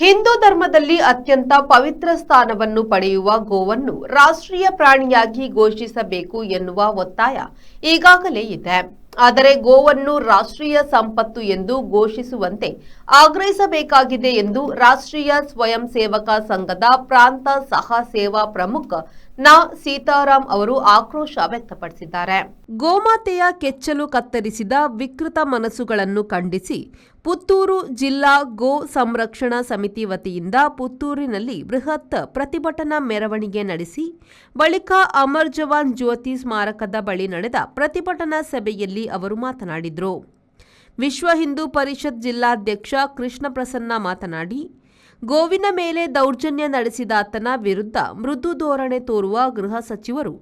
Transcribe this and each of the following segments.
ಹಿಂದೂ ಧರ್ಮದಲ್ಲಿ ಅತ್ಯಂತ ಪವಿತ್ರ ಸ್ಥಾನವನ್ನು ಪಡೆಯುವ ಗೋವನ್ನು ರಾಷ್ಟ್ರೀಯ ಪ್ರಾಣಿಯಾಗಿ ಘೋಷಿಸಬೇಕು ಎನ್ನುವ ಒತ್ತಾಯ ಈಗಾಗಲೇ ಇದೆ. ಆದರೆ ಗೋವನ್ನು ರಾಷ್ಟ್ರೀಯ ಸಂಪತ್ತು ಎಂದು ಘೋಷಿಸುವಂತೆ ಆಗ್ರಹಿಸಬೇಕಾಗಿದೆ ಎಂದು ರಾಷ್ಟ್ರೀಯ ಸ್ವಯಂ ಸೇವಕ ಸಂಘದ ಪ್ರಾಂತ ಸಹ ಸೇವಾ ಪ್ರಮುಖ ಸೀತಾರಾಮ್ ಅವರು ಆಕ್ರೋಶ ವ್ಯಕ್ತಪಡಿಸಿದ್ದಾರೆ. ಗೋಮಾತೆಯ ಕೆಚ್ಚಲು ಕತ್ತರಿಸಿದ ವಿಕೃತ ಮನಸ್ಸುಗಳನ್ನು ಖಂಡಿಸಿ ಪುತ್ತೂರು ಜಿಲ್ಲಾ ಗೋ ಸಂರಕ್ಷಣಾ ಸಮಿತಿ ವತಿಯಿಂದ ಪುತ್ತೂರಿನಲ್ಲಿ ಬೃಹತ್ ಪ್ರತಿಭಟನಾ ಮೆರವಣಿಗೆ ನಡೆಸಿ ಬಳಿಕ ಅಮರ್ ಜವಾನ್ ಜ್ಯೋತಿ ಸ್ಮಾರಕದ ಬಳಿ ನಡೆದ ಪ್ರತಿಭಟನಾ ಸಭೆಯಲ್ಲಿ ಅವರು ಮಾತನಾಡಿದರು. ವಿಶ್ವ ಹಿಂದೂ ಪರಿಷತ್ ಜಿಲ್ಲಾಧ್ಯಕ್ಷ ಕೃಷ್ಣ ಪ್ರಸನ್ನ ಮಾತನಾಡಿ, ಗೋವಿನ ಮೇಲೆ ದೌರ್ಜನ್ಯ ನಡೆಸಿದಾತನ ವಿರುದ್ಧ ಮೃದು ಧೋರಣೆ ತೋರುವ ಗೃಹ ಸಚಿವರು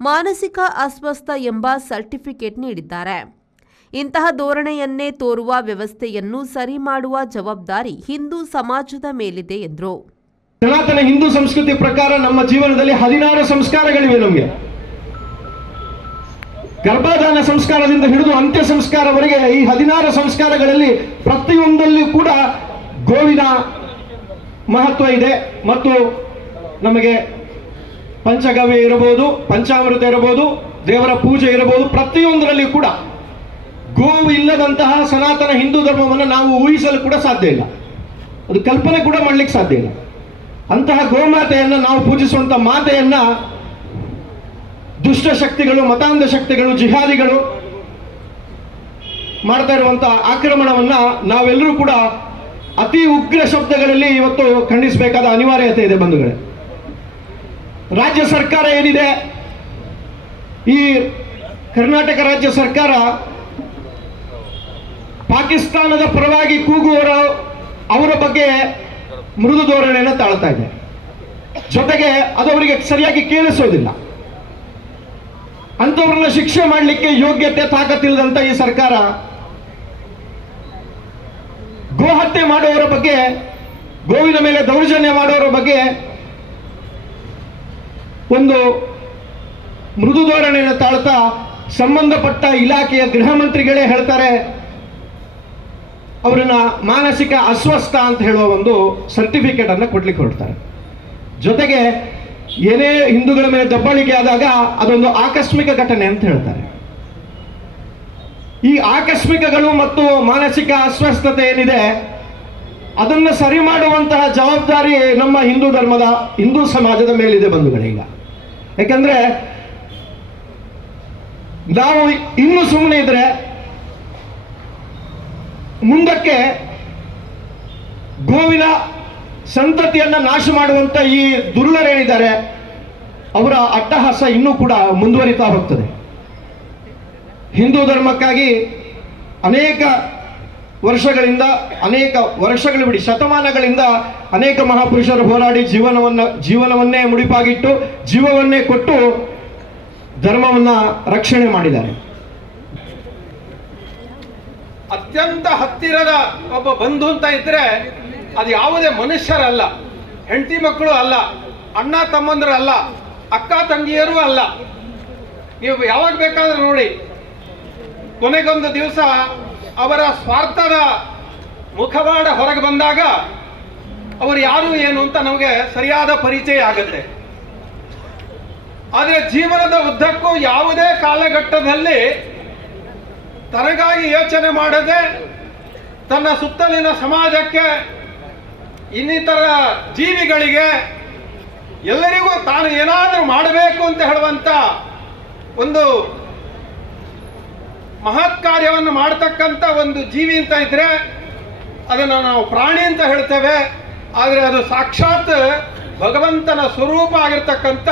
ಮಾನಸಿಕ ಅಸ್ವಸ್ಥ ಎಂಬ ಸರ್ಟಿಫಿಕೇಟ್ ನೀಡಿದ್ದಾರೆ. ಇಂತಹ ಧೋರಣೆಯನ್ನೇ ತೋರುವ ವ್ಯವಸ್ಥೆಯನ್ನು ಸರಿ ಮಾಡುವ ಜವಾಬ್ದಾರಿ ಹಿಂದೂ ಸಮಾಜದ ಮೇಲಿದೆ ಎಂದರು. ಸನಾತನ ಹಿಂದೂ ಸಂಸ್ಕೃತಿ ಪ್ರಕಾರ ನಮ್ಮ ಜೀವನದಲ್ಲಿ 16 ಸಂಸ್ಕಾರಗಳಿವೆ. ನಮಗೆ ಗರ್ಭಧಾನ ಸಂಸ್ಕಾರದಿಂದ ಹಿಡಿದು ಅಂತ್ಯ ಸಂಸ್ಕಾರವರೆಗೆ ಈ 16 ಸಂಸ್ಕಾರಗಳಲ್ಲಿ ಪ್ರತಿಯೊಂದಲ್ಲೂ ಕೂಡ ಗೋವಿನ ಮಹತ್ವ ಇದೆ. ಮತ್ತು ನಮಗೆ ಪಂಚಗವ್ಯ ಇರಬಹುದು, ಪಂಚಾಮೃತ ಇರಬಹುದು, ದೇವರ ಪೂಜೆ ಇರಬಹುದು, ಪ್ರತಿಯೊಂದರಲ್ಲಿ ಕೂಡ ಗೋವು ಇಲ್ಲದಂತಹ ಸನಾತನ ಹಿಂದೂ ಧರ್ಮವನ್ನು ನಾವು ಊಹಿಸಲು ಕೂಡ ಸಾಧ್ಯ ಇಲ್ಲ. ಅದು ಕಲ್ಪನೆ ಕೂಡ ಮಾಡಲಿಕ್ಕೆ ಸಾಧ್ಯ ಇಲ್ಲ. ಅಂತಹ ಗೋಮಾತೆಯನ್ನು ನಾವು ಪೂಜಿಸುವಂತಹ ಮಾತೆಯನ್ನ ದುಷ್ಟ ಶಕ್ತಿಗಳು, ಮತಾಂಧ ಶಕ್ತಿಗಳು, ಜಿಹಾದಿಗಳು ಮಾಡ್ತಾ ಇರುವಂತಹ ಆಕ್ರಮಣವನ್ನ ನಾವೆಲ್ಲರೂ ಕೂಡ ಅತಿ ಉಗ್ರ ಶಬ್ದಗಳಲ್ಲಿ ಇವತ್ತು ಖಂಡಿಸಬೇಕಾದ ಅನಿವಾರ್ಯತೆ ಇದೆ. ಬಂಧುಗಳೇ, ರಾಜ್ಯ ಸರ್ಕಾರ ಏನಿದೆ, ಈ ಕರ್ನಾಟಕ ರಾಜ್ಯ ಸರ್ಕಾರ ಪಾಕಿಸ್ತಾನದ ಪರವಾಗಿ ಕೂಗುವವರು ಅವರ ಬಗ್ಗೆ ಮೃದು ಧೋರಣೆಯನ್ನು ತಾಳ್ತಾ ಇದೆ. ಜೊತೆಗೆ ಅದು ಅವರಿಗೆ ಸರಿಯಾಗಿ ಕೇಳಿಸೋದಿಲ್ಲ. ಅಂಥವ್ರನ್ನ ಶಿಕ್ಷೆ ಮಾಡಲಿಕ್ಕೆ ಯೋಗ್ಯತೆ ತಾಕತ್ತಿಲ್ಲದಂತ ಈ ಸರ್ಕಾರ ಗೋಹತ್ಯೆ ಮಾಡುವವರ ಬಗ್ಗೆ, ಗೋವಿನ ಮೇಲೆ ದೌರ್ಜನ್ಯ ಮಾಡುವವರ ಬಗ್ಗೆ ಒಂದು ಮೃದು ಧೋರಣೆಯನ್ನು ತಾಳ್ತಾ ಸಂಬಂಧಪಟ್ಟ ಇಲಾಖೆಯ ಗೃಹ ಮಂತ್ರಿಗಳೇ ಹೇಳ್ತಾರೆ, ಅವರನ್ನ ಮಾನಸಿಕ ಅಸ್ವಸ್ಥ ಅಂತ ಹೇಳುವ ಒಂದು ಸರ್ಟಿಫಿಕೇಟ್ ಅನ್ನು ಕೊಡ್ಲಿಕ್ಕೆ ಹೊರಡ್ತಾರೆ. ಜೊತೆಗೆ ಏನೇ ಹಿಂದೂಗಳ ಮೇಲೆ ದಬ್ಬಾಳಿಕೆ ಆದಾಗ ಅದೊಂದು ಆಕಸ್ಮಿಕ ಘಟನೆ ಅಂತ ಹೇಳ್ತಾರೆ. ಈ ಆಕಸ್ಮಿಕಗಳು ಮತ್ತು ಮಾನಸಿಕ ಅಸ್ವಸ್ಥತೆ ಏನಿದೆ ಅದನ್ನು ಸರಿ ಮಾಡುವಂತಹ ಜವಾಬ್ದಾರಿ ನಮ್ಮ ಹಿಂದೂ ಸಮಾಜದ ಮೇಲಿದೆ ಬಂಧುಗಳೀಗ. ಯಾಕಂದ್ರೆ ನಾವು ಇನ್ನು ಸುಮ್ಮನೆ ಇದ್ರೆ ಮುಂದಕ್ಕೆ ಗೋವಿನ ಸಂತತಿಯನ್ನ ನಾಶ ಮಾಡುವಂತ ಈ ದುರ್ಲರೇನಿದ್ದಾರೆ ಅವರ ಅಟ್ಟಹಾಸ ಇನ್ನೂ ಕೂಡ ಮುಂದುವರಿತಾ ಹೋಗ್ತದೆ. ಹಿಂದೂ ಧರ್ಮಕ್ಕಾಗಿ ಅನೇಕ ವರ್ಷಗಳು ಬಿಡಿ ಶತಮಾನಗಳಿಂದ ಅನೇಕ ಮಹಾಪುರುಷರು ಹೋರಾಡಿ ಜೀವನವನ್ನೇ ಮುಡಿಪಾಗಿಟ್ಟು ಜೀವವನ್ನೇ ಕೊಟ್ಟು ಧರ್ಮವನ್ನ ರಕ್ಷಣೆ ಮಾಡಿದ್ದಾರೆ. ಅತ್ಯಂತ ಹತ್ತಿರದ ಒಬ್ಬ ಬಂಧು ಅಂತ ಇದ್ರೆ ಅದು ಯಾವುದೇ ಮನುಷ್ಯರಲ್ಲ, ಹೆಂಡತಿ ಮಕ್ಕಳು ಅಲ್ಲ, ಅಣ್ಣ ತಮ್ಮಂದರು ಅಲ್ಲ, ಅಕ್ಕ ತಂಗಿಯರು ಅಲ್ಲ. ನೀವು ಯಾವಾಗ ಬೇಕಾದ್ರೆ ನೋಡಿ, ಕೊನೆಗೊಂದು ದಿವಸ ಅವರ ಸ್ವಾರ್ಥದ ಮುಖವಾಡ ಹೊರಗೆ ಬಂದಾಗ ಅವರು ಯಾರು ಏನು ಅಂತ ನಮಗೆ ಸರಿಯಾದ ಪರಿಚಯ ಆಗುತ್ತೆ. ಆದರೆ ಜೀವನದ ಉದ್ದಕ್ಕೂ ಯಾವುದೇ ಕಾಲಘಟ್ಟದಲ್ಲಿ ತನಗಾಗಿ ಯೋಚನೆ ಮಾಡದೆ ತನ್ನ ಸುತ್ತಲಿನ ಸಮಾಜಕ್ಕೆ, ಇನ್ನಿತರ ಜೀವಿಗಳಿಗೆ, ಎಲ್ಲರಿಗೂ ತಾನು ಏನಾದರೂ ಮಾಡಬೇಕು ಅಂತ ಹೇಳುವಂತ ಒಂದು ಮಹತ್ ಕಾರ್ಯವನ್ನು ಮಾಡತಕ್ಕಂಥ ಒಂದು ಜೀವಿ ಅಂತ ಇದ್ರೆ ಅದನ್ನು ನಾವು ಪ್ರಾಣಿ ಅಂತ ಹೇಳ್ತೇವೆ. ಆದರೆ ಅದು ಸಾಕ್ಷಾತ್ ಭಗವಂತನ ಸ್ವರೂಪ ಆಗಿರ್ತಕ್ಕಂಥ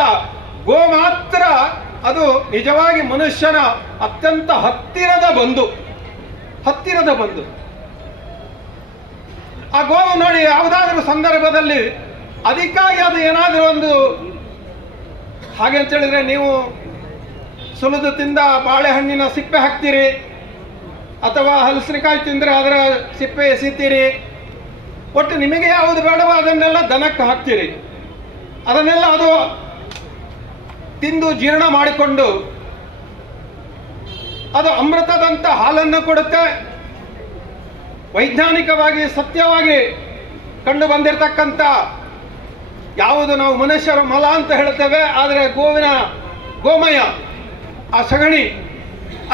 ಗೋ ಮಾತ್ರ ಅದು ನಿಜವಾಗಿ ಮನುಷ್ಯನ ಅತ್ಯಂತ ಹತ್ತಿರದ ಬಂಧು. ಆ ಗೋವು ನೋಡಿ, ಯಾವುದಾದ್ರೂ ಸಂದರ್ಭದಲ್ಲಿ ಅದಕ್ಕಾಗಿ ಅದು ಏನಾದರೂ ಒಂದು ಹಾಗೆ ಅಂತ ಹೇಳಿದ್ರೆ, ನೀವು ಸುಲಿದು ತಿಂದ ಬಾಳೆಹಣ್ಣಿನ ಸಿಪ್ಪೆ ಹಾಕ್ತೀರಿ, ಅಥವಾ ಹಲಸಿನಕಾಯಿ ತಿಂದರೆ ಅದರ ಸಿಪ್ಪೆ ಎಸಿತೀರಿ. ಒಟ್ಟು ನಿಮಗೆ ಯಾವುದು ಬೇಡವೋ ಅದನ್ನೆಲ್ಲ ದನಕ್ಕೆ ಹಾಕ್ತೀರಿ. ಅದನ್ನೆಲ್ಲ ಅದು ತಿಂದು ಜೀರ್ಣ ಮಾಡಿಕೊಂಡು ಅದು ಅಮೃತದಂತ ಹಾಲನ್ನು ಕೊಡುತ್ತೆ. ವೈಜ್ಞಾನಿಕವಾಗಿ ಸತ್ಯವಾಗಿ ಕಂಡು ಬಂದಿರತಕ್ಕಂಥ ಯಾವುದು ನಾವು ಮನುಷ್ಯರ ಮಲ ಅಂತ ಹೇಳ್ತೇವೆ, ಆದರೆ ಗೋವಿನ ಗೋಮಯ, ಆ ಸಗಣಿ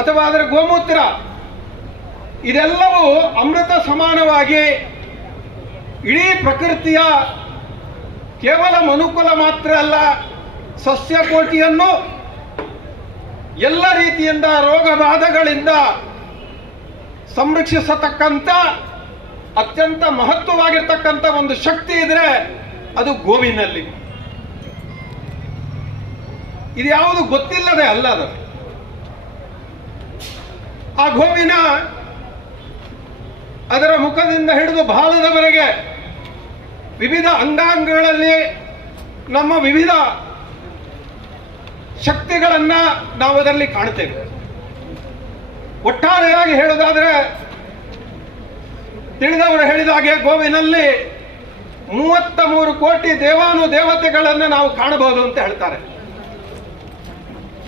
ಅಥವಾ ಅದರ ಗೋಮೂತ್ರ, ಇದೆಲ್ಲವೂ ಅಮೃತ ಸಮಾನವಾಗಿ ಇಡೀ ಪ್ರಕೃತಿಯ ಕೇವಲ ಮನುಕುಲ ಮಾತ್ರ ಅಲ್ಲ, ಸಸ್ಯಕೋಟಿಯನ್ನು ಎಲ್ಲ ರೀತಿಯಿಂದ ರೋಗ ಬಾಧೆಗಳಿಂದ ಸಂರಕ್ಷಿಸತಕ್ಕಂಥ ಅತ್ಯಂತ ಮಹತ್ವವಾಗಿರ್ತಕ್ಕಂಥ ಒಂದು ಶಕ್ತಿ ಇದ್ರೆ ಅದು ಗೋವಿನಲ್ಲಿ. ಇದು ಯಾವುದು ಗೊತ್ತಿಲ್ಲದೆ ಅಲ್ಲ, ಅದು ಆ ಗೋವಿನ ಅದರ ಮುಖದಿಂದ ಹಿಡಿದು ಬಾಲದವರೆಗೆ ವಿವಿಧ ಅಂಗಾಂಗಗಳಲ್ಲಿ ನಮ್ಮ ವಿವಿಧ ಶಕ್ತಿಗಳನ್ನ ನಾವು ಅದರಲ್ಲಿ ಕಾಣ್ತೇವೆ. ಒಟ್ಟಾರೆಯಾಗಿ ಹೇಳುವುದಾದ್ರೆ, ತಿಳಿದವರು ಹೇಳಿದ ಹಾಗೆ ಗೋವಿನಲ್ಲಿ 33 ಕೋಟಿ ದೇವಾನುದೇವತೆಗಳನ್ನು ನಾವು ಕಾಣಬಹುದು ಅಂತ ಹೇಳ್ತಾರೆ.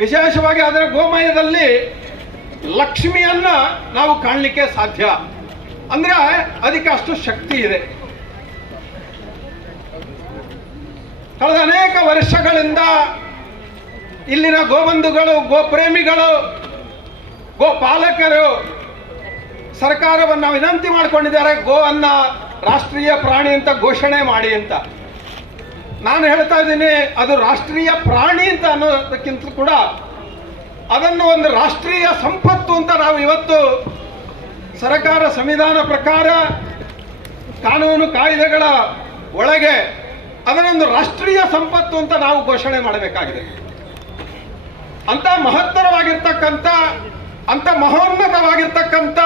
ವಿಶೇಷವಾಗಿ ಅದರ ಗೋಮಯದಲ್ಲಿ ಲಕ್ಷ್ಮಿಯನ್ನ ನಾವು ಕಾಣಲಿಕ್ಕೆ ಸಾಧ್ಯ. ಅಂದ್ರೆ ಅದಕ್ಕೆ ಅಷ್ಟು ಶಕ್ತಿ ಇದೆ. ಕಳೆದ ಅನೇಕ ವರ್ಷಗಳಿಂದ ಇಲ್ಲಿನ ಗೋಬಂಧುಗಳು, ಗೋಪ್ರೇಮಿಗಳು, ಗೋಪಾಲಕರು ಸರ್ಕಾರವನ್ನು ವಿನಂತಿ ಮಾಡಿಕೊಂಡಿದ್ದಾರೆ, ಗೋವನ್ನ ರಾಷ್ಟ್ರೀಯ ಪ್ರಾಣಿ ಅಂತ ಘೋಷಣೆ ಮಾಡಿ ಅಂತ. ನಾನು ಹೇಳ್ತಾ ಇದ್ದೀನಿ, ಅದು ರಾಷ್ಟ್ರೀಯ ಪ್ರಾಣಿ ಅಂತ ಅನ್ನೋದಕ್ಕಿಂತ ಕೂಡ ಅದನ್ನು ಒಂದು ರಾಷ್ಟ್ರೀಯ ಸಂಪತ್ತು ಅಂತ ನಾವು ಇವತ್ತು ಸರ್ಕಾರ ಸಂವಿಧಾನ ಪ್ರಕಾರ ಕಾನೂನು ಕಾಯ್ದೆಗಳ ಒಳಗೆ ಅದನ್ನೊಂದು ರಾಷ್ಟ್ರೀಯ ಸಂಪತ್ತು ಅಂತ ನಾವು ಘೋಷಣೆ ಮಾಡಬೇಕಾಗಿದೆ. ಅಂತ ಮಹತ್ತರವಾಗಿರ್ತಕ್ಕಂಥ, ಅಂತ ಮಹೋನ್ನತವಾಗಿರ್ತಕ್ಕಂಥ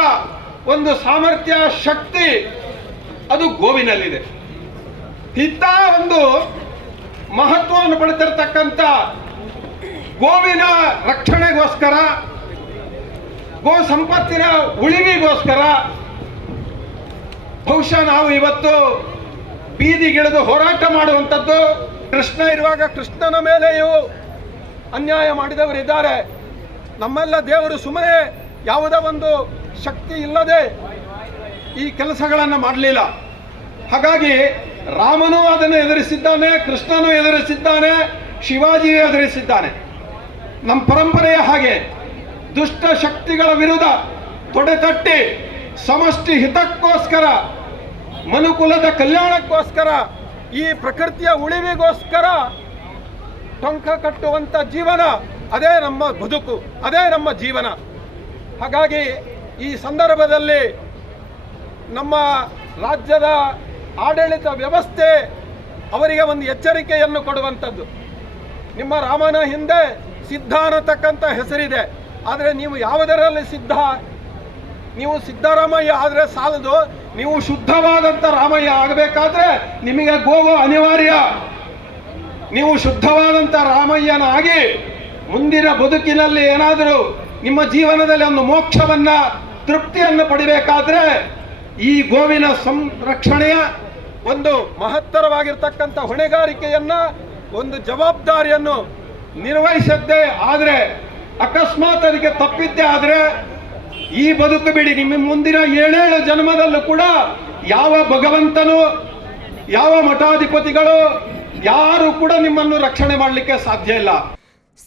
ಒಂದು ಸಾಮರ್ಥ್ಯ, ಶಕ್ತಿ ಅದು ಗೋವಿನಲ್ಲಿದೆ. ಇಂಥ ಒಂದು ಮಹತ್ವವನ್ನು ಪಡೆದಿರತಕ್ಕಂಥ ಗೋವಿನ ರಕ್ಷಣೆಗೋಸ್ಕರ, ಗೋ ಸಂಪತ್ತಿನ ಉಳಿವಿಗೋಸ್ಕರ ಬಹುಶಃ ನಾವು ಇವತ್ತು ಬೀದಿಗಿಳಿದು ಹೋರಾಟ ಮಾಡುವಂಥದ್ದು. ಕೃಷ್ಣ ಇರುವಾಗ ಕೃಷ್ಣನ ಮೇಲೆಯೂ ಅನ್ಯಾಯ ಮಾಡಿದವರಿದ್ದಾರೆ. ನಮ್ಮೆಲ್ಲ ದೇವರು ಸುಮ್ಮನೆ ಯಾವುದೇ ಒಂದು ಶಕ್ತಿ ಇಲ್ಲದೆ ಈ ಕೆಲಸಗಳನ್ನು ಮಾಡಲಿಲ್ಲ. ಹಾಗಾಗಿ ರಾಮನೂ ಅದನ್ನು ಎದುರಿಸಿದ್ದಾನೆ, ಕೃಷ್ಣನೂ ಎದುರಿಸಿದ್ದಾನೆ, ಶಿವಾಜಿಯೂ ಎದುರಿಸಿದ್ದಾನೆ. ನಮ್ಮ ಪರಂಪರೆಯ ಹಾಗೆ ದುಷ್ಟ ಶಕ್ತಿಗಳ ವಿರುದ್ಧ ತೊಡೆತಟ್ಟಿ ಸಮಷ್ಟಿ ಹಿತಕ್ಕೋಸ್ಕರ, ಮನುಕುಲದ ಕಲ್ಯಾಣಕ್ಕೋಸ್ಕರ, ಈ ಪ್ರಕೃತಿಯ ಉಳಿವಿಗೋಸ್ಕರ ಟೊಂಕ ಕಟ್ಟುವಂಥ ಜೀವನ, ಅದೇ ನಮ್ಮ ಬದುಕು, ಅದೇ ನಮ್ಮ ಜೀವನ. ಹಾಗಾಗಿ ಈ ಸಂದರ್ಭದಲ್ಲಿ ನಮ್ಮ ರಾಜ್ಯದ ಆಡಳಿತ ವ್ಯವಸ್ಥೆ ಅವರಿಗೆ ಒಂದು ಎಚ್ಚರಿಕೆಯನ್ನು ಕೊಡುವಂಥದ್ದು. ನಿಮ್ಮ ರಾಮನ ಹಿಂದೆ ಸಿದ್ಧ ಅನ್ನತಕ್ಕಂಥ ಹೆಸರಿದೆ, ಆದರೆ ನೀವು ಯಾವುದರಲ್ಲಿ ಸಿದ್ಧ? ನೀವು ಸಿದ್ದರಾಮಯ್ಯ ಆದರೆ ಸಾಲದು, ನೀವು ಶುದ್ಧವಾದಂಥ ರಾಮಯ್ಯ ಆಗಬೇಕಾದ್ರೆ ನಿಮಗೆ ಗೋವು ಅನಿವಾರ್ಯ. ನೀವು ಶುದ್ಧವಾದಂಥ ರಾಮಯ್ಯನಾಗಿ ಮುಂದಿನ ಬದುಕಿನಲ್ಲಿ ಏನಾದರೂ ನಿಮ್ಮ ಜೀವನದಲ್ಲಿ ಒಂದು ಮೋಕ್ಷವನ್ನ, ತೃಪ್ತಿಯನ್ನು ಪಡಿಬೇಕಾದ್ರೆ ಈ ಗೋವಿನ ಸಂರಕ್ಷಣೆಯ ಒಂದು ಮಹತ್ತರವಾಗಿರ್ತಕ್ಕಂಥ ಹೊಣೆಗಾರಿಕೆಯನ್ನ, ಒಂದು ಜವಾಬ್ದಾರಿಯನ್ನು ನಿರ್ವಹಿಸದ್ದೇ ಆದರೆ, ಅಕಸ್ಮಾತ್ ಅದಕ್ಕೆ ತಪ್ಪಿದ್ದೇ ಆದರೆ ಈ ಬದುಕು ಬಿಡಿ, ನಿಮ್ಮ ಮುಂದಿನ 7 ಜನ್ಮದಲ್ಲೂ ಕೂಡ ಯಾವ ಭಗವಂತನು, ಯಾವ ಮಠಾಧಿಪತಿಗಳು ಯಾರು ಕೂಡ ನಿಮ್ಮನ್ನು ರಕ್ಷಣೆ ಮಾಡಲಿಕ್ಕೆ ಸಾಧ್ಯ ಇಲ್ಲ.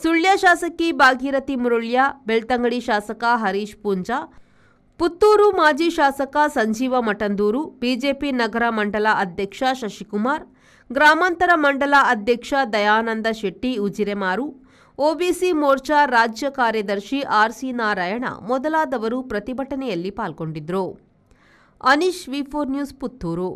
ಸುಳ್ಯ ಶಾಸಕಿ ಭಾಗೀರಥಿ ಮುರುಳ್ಯ, ಬೆಳ್ತಂಗಡಿ ಶಾಸಕ ಹರೀಶ್ ಪೂಂಜಾ, ಪುತ್ತೂರು ಮಾಜಿ ಶಾಸಕ ಸಂಜೀವ ಮಠಂದೂರು, ಬಿಜೆಪಿ ನಗರ ಮಂಡಲ ಅಧ್ಯಕ್ಷ ಶಶಿಕುಮಾರ್, ಗ್ರಾಮಾಂತರ ಮಂಡಲ ಅಧ್ಯಕ್ಷ ದಯಾನಂದ ಶೆಟ್ಟಿ ಉಜಿರೆಮಾರು, ಒಬಿಸಿ ಮೋರ್ಚಾ ರಾಜ್ಯ ಕಾರ್ಯದರ್ಶಿ ಆರ್ಸಿ ನಾರಾಯಣ ಮೊದಲಾದವರು ಪ್ರತಿಭಟನೆಯಲ್ಲಿ ಪಾಲ್ಗೊಂಡಿದ್ದರು. ಅನೀಶ್, ವಿ4 ನ್ಯೂಸ್, ಪುತ್ತೂರು.